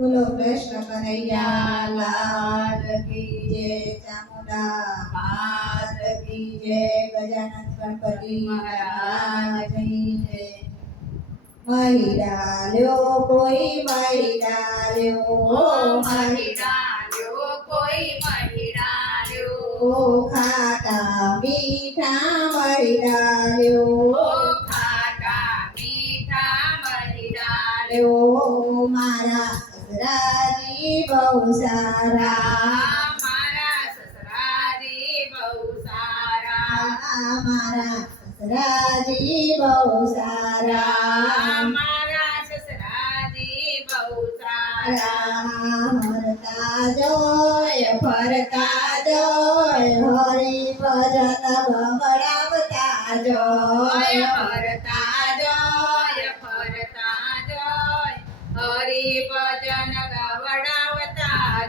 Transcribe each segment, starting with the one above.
બોલો કૃષ્ણ કનૈયા લાલ કી જય ચામુંડા માત કી જય ગજાનંદ ગણપતિ મહારાજની જય મારી ડાલ્યો કોઈ મારી ડાલ્યો મારી ડાલ્યો કોઈ મહી ડાલ્યો ઓ ખાટા મીઠા મારી ડાલ્યો ખાટા મીઠા મહી ડાલ્યો ડાલ્યો મારા સસરાજી બહુ સારા. મારા સસરાજી બહુ સારા. મારા સસરાજી બહુ સારા. મારા સસરાજી બહુ સારા. હરતા જોય ફરતા.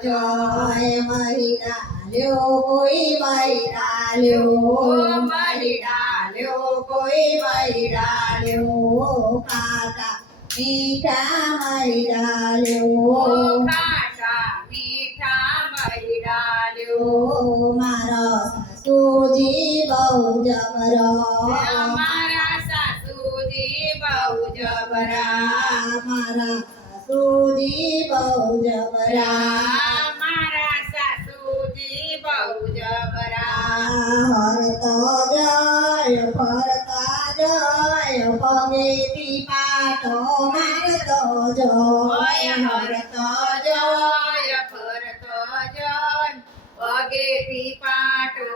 જોય જોય મહિલા લ્યો કોઈ મહિલા લ્યો મહી ડાલ્યો કોઈ મહિલા લ્યો કાકા મીઠા મહિલા લ્યો ખાટા મીઠા મહી ડાલ્યો. ઓ મારો સાસુજી બહુ જબરા. મારા સાસુજી બહુ જબરા. મારા સાસુજી બહુ જબરા. જય ફરતા જય પગેથી પાટો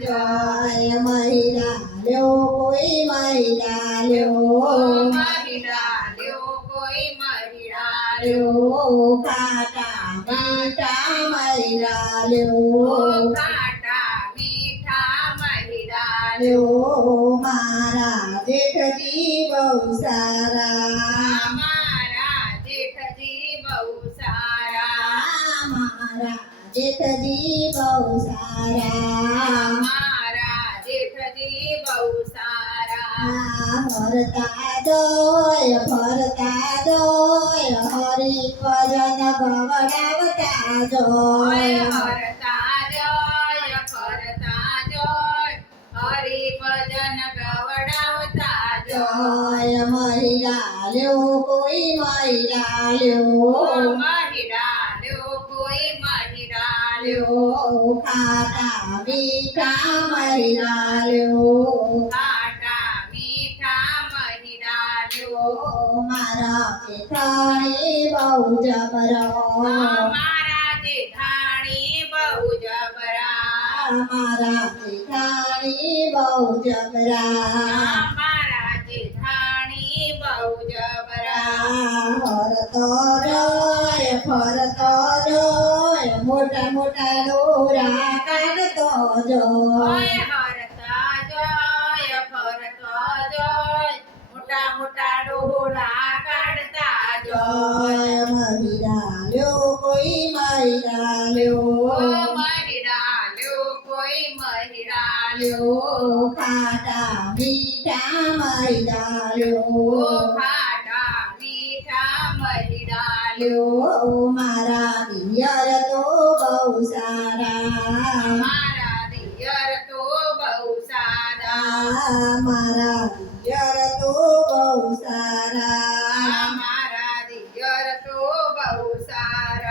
જય મહિલા લ્યો કોઈ મહિલા લ્યો મહિડા લ્યો કોઈ ખાટા મહિરા લ્યો ખાટા મીઠા મહિડા લ્યો મારા જેઠજી બહુ સારા મારા જેઠજી બહુ સારા. મારા જેઠજી બહુ સારા. સારા ફરતા જોય ફરતા જોય હરી ભજન ગવડાવતા જોય જોય હરતા જોય ફરતા જોય હરિ ભજન ગવડાવતા જોય જોય મહિલા લ્યો કોઈ મહિલા લ્યો મહિડા લ્યો કોઈ મહિડા લ્યો લ્યો ખાટા મીઠા મહિલા મારા જેઠાણી બહુ જબરો મારા જેઠાણી બહુ જબરા મારા જેઠાણી બહુ જબરા મારા જેઠાણી બહુ જબરા ફરતો જોય મોટા મોટા ડોરા કાઢતો જોય. હરતા જોય ફરતા જોય મોટા મોટા કાઢતા જોય જોય મહિલા લ્યો કોઈ મહિલા ઓ લ્યો મહિડા લ્યો કોઈ મહિડા લ્યો લ્યો ખાટા મીઠા મહિલા ઓ લ્યો ખાટા મીઠા મહિડા લ્યો લ્યો મારા પિયર તો બહુ સારા મારા દિયર તો બહુ સારા આ મારા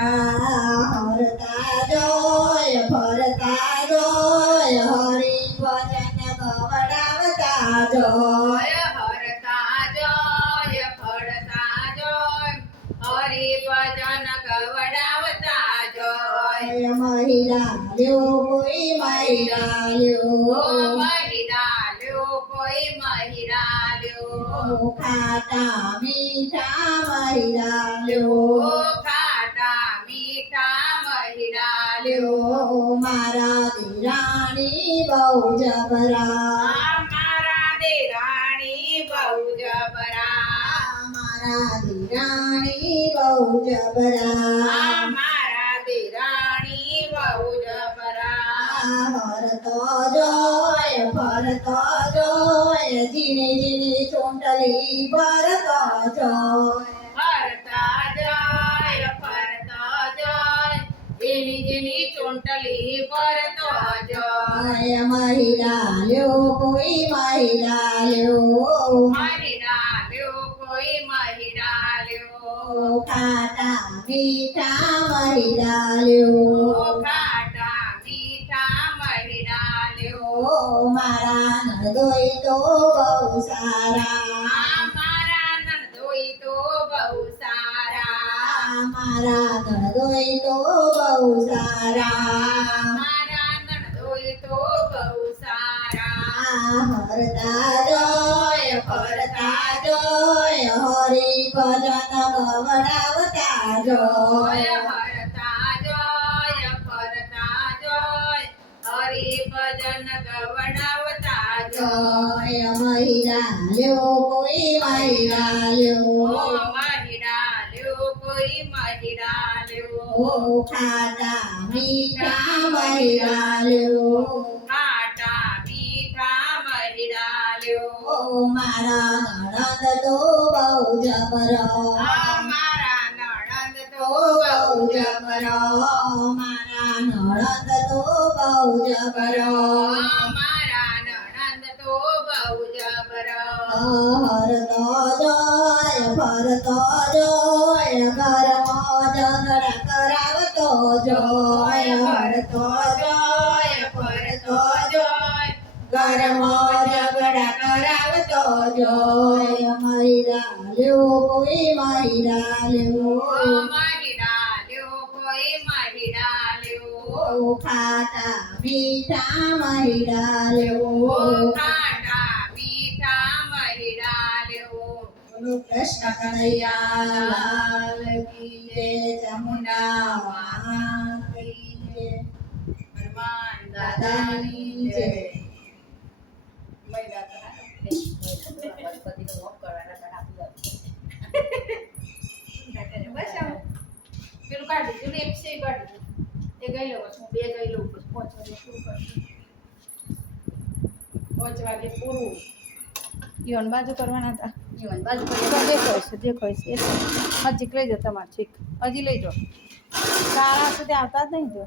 હરતા જોય ફરતા જોય હરી ભજન ગવડાવતા જોય જોય હરતા જોય ફળતા જોય હરિ ભજન ગવડાવતા જોય મહિલા લ્યો. કોઈ મહિલા લ્યો. મહિડા લ્યો કોઈ મહિડા લ્યો ખાતા મીઠા મહિલા લ્યો. લ્યો મારા દિરાણી બહુ જબરા મારા દેરાણી બહુ જબરા મારા દિરાણી બહુ જબરા મારા દેરાણી બહુ જબરા ફરતો જોય ફરતો જોય જીને જીને ચોંટલી ભરતો જોય. કરતો લ્યો કોઈ મહિલા લ્યો મહિલા લ્યો કોઈ મહિલા લ્યો ખાટા મીઠા મહિલા લ્યો મારા તો બહુ સારા. મારા નદોઈ સારા. મારા નદોઈ તો બહુ સારા. ભજન ગવડાવતા જોય હરતા જોય ફરતા જોય હરિ ભજન ગવડાવતા જોય મહિલા લ્યો કોઈ મહિલા લ્યો. મહિડા લ્યો કોઈ મહિડા લ્યો ઓ મીઠા મહિલા લ્યો. મારા નણંદ તો બહુ જબરો મારા નણંદ તો બહુ જબરો મારા નણંદ તો બહુ જબરો મારા નણંદ તો બહુ જબરો જોય જોય મહિલા લ્યો કોઈ મારી ઓ લ્યો મહિડા લ્યો કોઈ મહિડા લ્યો ઓ ખાટા મીઠા મારી ઓ લ્યો મીઠા મહિડા લ્યો બોલો કૃષ્ણ કનૈયા લાલ કી જય ચામુંડા માત કી જય હનુમાન દાદાની જય એક છે એ કાઢી ગઈ લઉં પછી બે ગઈ લઉં પછી પાંચ વાગે પૂરું કરશું. પાંચ વાગે પૂરું. ઈવન બાજુ કરવાના હતા. જીવન બાજુ તો દેખાય છે દેખાય છે. હજી લઈ જાઓ તમારે ઠીક. હજી લઈ જાઓ. સારા સુધી આવતા જ નહીં જો.